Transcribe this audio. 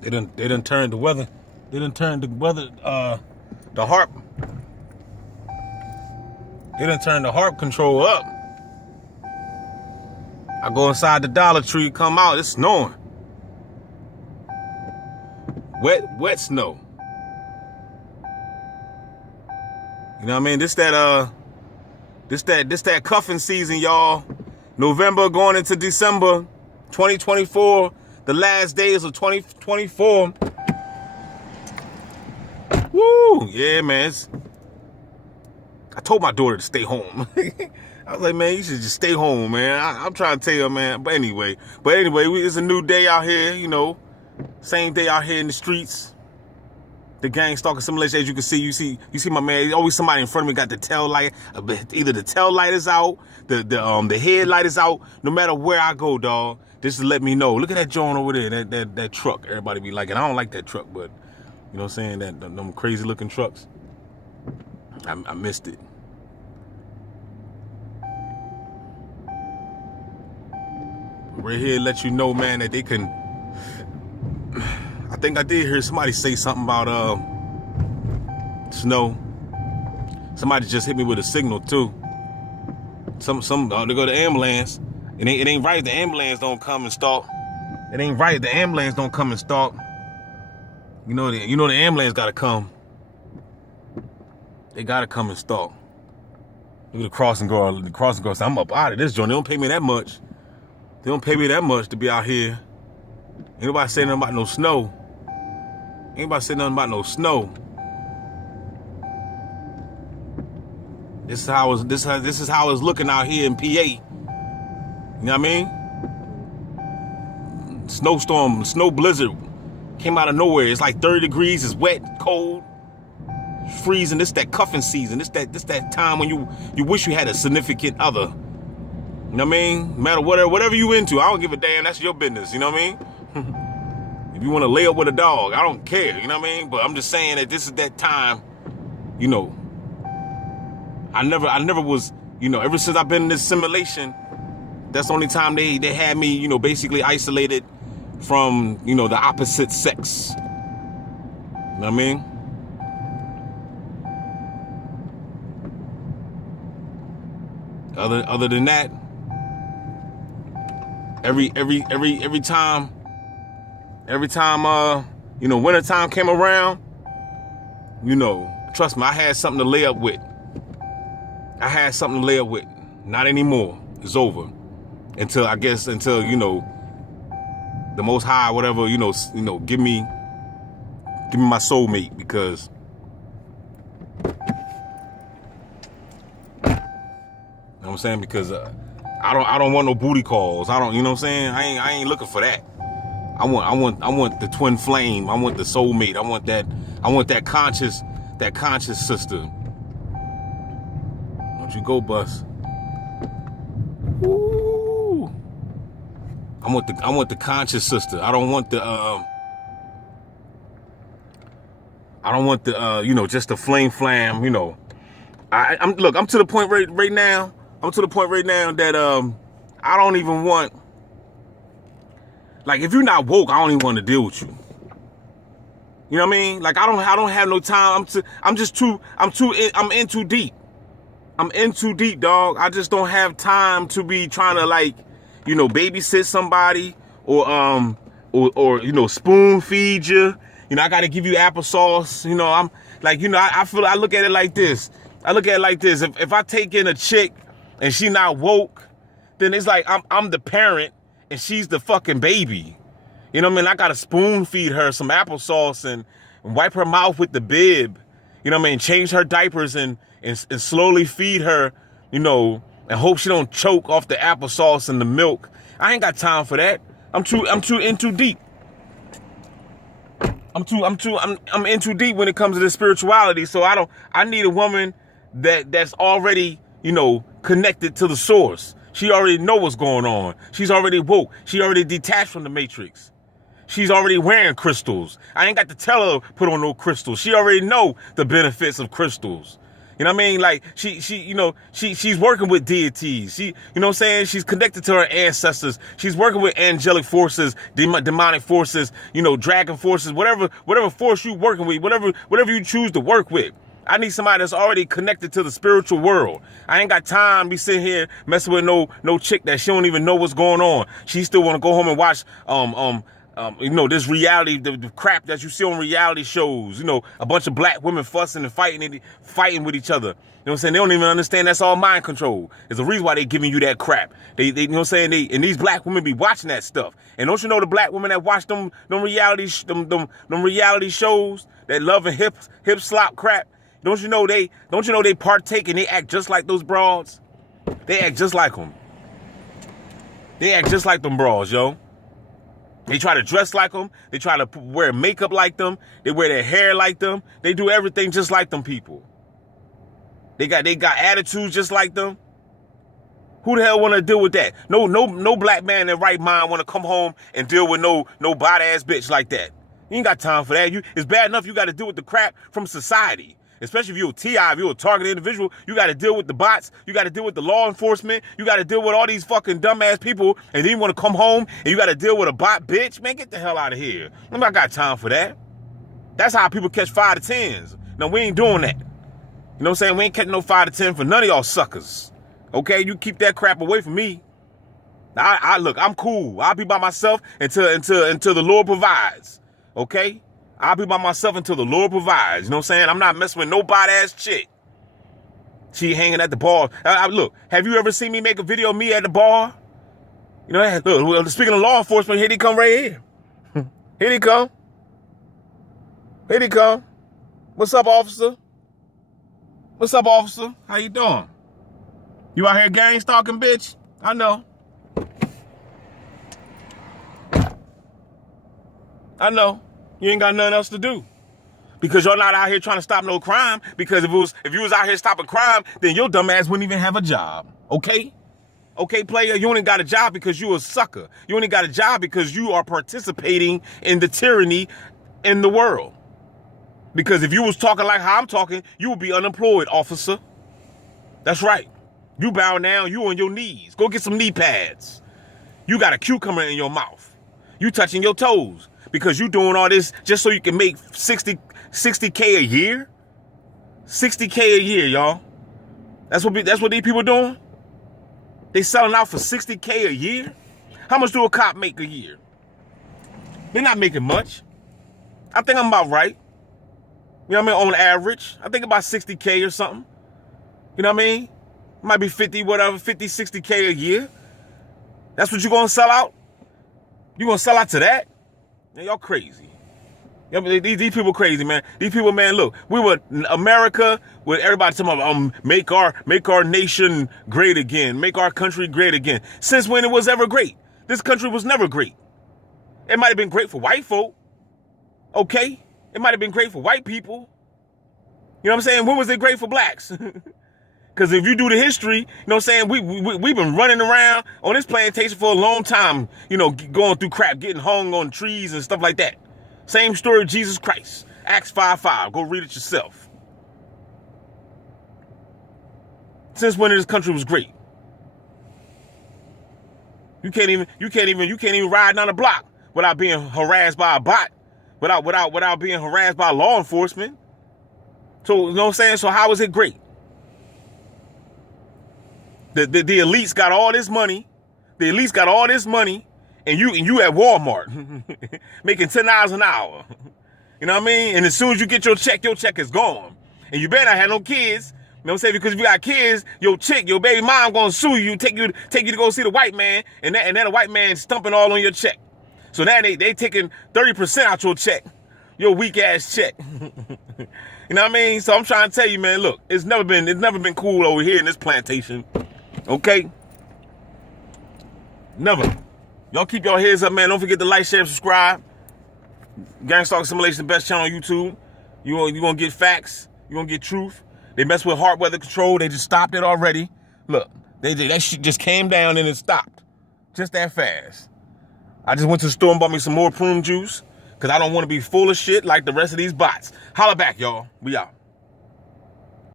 They done turned the weather. They done turned the weather. The Faarp. They done turned the Faarp control up. I go inside the Dollar Tree, come out, it's snowing. Wet snow. You know what I mean? This that cuffing season, y'all. November going into December 2024, the last days of 2024. Woo! Yeah, man. I told my daughter to stay home. I was like, man, you should just stay home, man. I'm trying to tell you, man. But anyway, it's a new day out here, you know. Same day out here in the streets. The gang stalking simulation, as you can see, you see my man. Always somebody in front of me got the tail light. Either the tail light is out, the headlight is out. No matter where I go, dog, just to let me know. Look at that joint over there, that truck. Everybody be liking. I don't like that truck, but you know what I'm saying? Them crazy looking trucks. I missed it. Right here, let you know, man, that they can. I think I did hear somebody say something about snow. Somebody just hit me with a signal too. They go to the ambulance. It ain't right. The ambulance don't come and stop. It ain't right. The ambulance don't come and stop. You know the ambulance gotta come. They gotta come and stop. Look at the crossing guard. The crossing guard said, I'm up out of this joint. They don't pay me that much. They don't pay me that much to be out here. Ain't nobody saying nothing about no snow. Ain't nobody saying nothing about no snow. This is how it's looking out here in PA. You know what I mean? Snowstorm, snow blizzard came out of nowhere. It's like 30 degrees. It's wet, cold, freezing. This that cuffing season. This that time when you wish you had a significant other. You know what I mean? No matter whatever you into, I don't give a damn. That's your business. You know what I mean? If you want to lay up with a dog, I don't care. You know what I mean? But I'm just saying that this is that time. You know, I never was. You know, ever since I've been in this simulation, that's the only time they had me. You know, basically isolated from the opposite sex. You know what I mean? Other than that. Every time winter time came around, trust me, I had something to lay up with. Not anymore. It's over. Until the Most High, whatever, give me my soulmate, because you know what I'm saying? Because I don't want no booty calls. I don't, you know what I'm saying? I ain't looking for that. I want the twin flame. I want the soulmate. I want that conscious sister. Don't you go, bus. Ooh. I want the conscious sister. I don't want the just the flame, I'm to the point right now. I'm to the point right now that I don't even want, like, if you're not woke, I don't even want to deal with you. You know what I mean? Like, I don't have no time. I'm in too deep. I'm in too deep, dog. I just don't have time to be trying to, babysit somebody or spoon feed you. I got to give you applesauce. I'm like, I look at it like this. If I take in a chick and she not woke, then it's like I'm the parent and she's the fucking baby. You know what I mean? I gotta spoon feed her some applesauce and wipe her mouth with the bib. You know what I mean? Change her diapers and slowly feed her, and hope she don't choke off the applesauce and the milk. I ain't got time for that. I'm in too deep. I'm in too deep when it comes to this spirituality. So I need a woman that's already, connected to the source. She already know what's going on. She's already woke. She already detached from the matrix. She's already wearing crystals. I ain't got to tell her put on no crystals. She already know the benefits of crystals. You know what I mean? Like she's working with deities. She, you know what I'm saying? She's connected to her ancestors. She's working with angelic forces, demonic forces, dragon forces, whatever force you working with, whatever you choose to work with. I need somebody that's already connected to the spiritual world. I ain't got time to be sitting here messing with no chick that she don't even know what's going on. She still want to go home and watch this reality, the crap that you see on reality shows, a bunch of black women fussing and fighting with each other. You know what I'm saying? They don't even understand that's all mind control. There's a reason why they giving you that crap. They you know what I'm saying? And these black women be watching that stuff. And don't you know the black women that watch them reality shows, that love and hip slop crap? Don't you know they partake and they act just like those broads? They act just like them. They act just like them broads, yo. They try to dress like them. They try to wear makeup like them. They wear their hair like them. They do everything just like them people. They got attitudes just like them. Who the hell want to deal with that? No black man in their right mind want to come home and deal with no body ass bitch like that. You ain't got time for that. It's bad enough you got to deal with the crap from society. Especially if you're a TI, if you're a targeted individual, you got to deal with the bots. You got to deal with the law enforcement. You got to deal with all these fucking dumbass people. And then you want to come home and you got to deal with a bot bitch. Man, get the hell out of here. I got time for that. That's how people catch 5 to 10s. No, we ain't doing that. You know what I'm saying? We ain't catching no 5 to 10 for none of y'all suckers. Okay? You keep that crap away from me. Look, I'm cool. I'll be by myself until the Lord provides. Okay? I'll be by myself until the Lord provides. You know what I'm saying? I'm not messing with no body-ass chick. She hanging at the bar. Look, have you ever seen me make a video of me at the bar? Look, speaking of law enforcement, here they come right here. Here they come. Here they come. What's up, officer? What's up, officer? How you doing? You out here gang stalking, bitch? I know. I know. You ain't got nothing else to do. Because you're not out here trying to stop no crime. Because if you was out here stopping crime, then your dumb ass wouldn't even have a job. Okay? Okay, player? You only got a job because you a sucker. You only got a job because you are participating in the tyranny in the world. Because if you was talking like how I'm talking, you would be unemployed, officer. That's right. You bow down, you on your knees. Go get some knee pads. You got a cucumber in your mouth. You touching your toes. Because you doing all this just so you can make 60K a year? 60K a year, y'all. That's what these people doing? They selling out for 60K a year? How much do a cop make a year? They're not making much. I think I'm about right. You know what I mean? On average. I think about 60K or something. You know what I mean? Might be 50, 60K a year. That's what you gonna sell out? You gonna sell out to that? Man, y'all crazy. These people crazy, man. These people, man, look, we were America with everybody talking about make our nation great again, make our country great again. Since when it was ever great? This country was never great. It might have been great for white folk. Okay? It might have been great for white people. You know what I'm saying? When was it great for blacks? Because if you do the history, you know what I'm saying, we've been running around on this plantation for a long time, going through crap, getting hung on trees and stuff like that. Same story of Jesus Christ. Acts 5:5. Go read it yourself. Since when this country was great? You can't even ride down the block without being harassed by a bot, without being harassed by law enforcement. So, you know what I'm saying? So how is it great? The elites got all this money. The elites got all this money, and you at Walmart making $10 an hour. You know what I mean? And as soon as you get your check is gone. And you better not have no kids. You know what I'm saying? Because if you got kids, your baby mom gonna sue you, take you to go see the white man, and then the white man stumping all on your check. So now they taking 30% out your check, your weak ass check. You know what I mean? So I'm trying to tell you, man, look, it's never been cool over here in this plantation. Okay? Never. Y'all keep your heads up, man. Don't forget to like, share, subscribe. Gang Stalking Simulation, the best channel on YouTube. You gonna get facts. You gonna get truth. They mess with heart weather control. They just stopped it already. Look, that shit just came down and it stopped. Just that fast. I just went to the store and bought me some more prune juice because I don't want to be full of shit like the rest of these bots. Holla back, y'all. We out.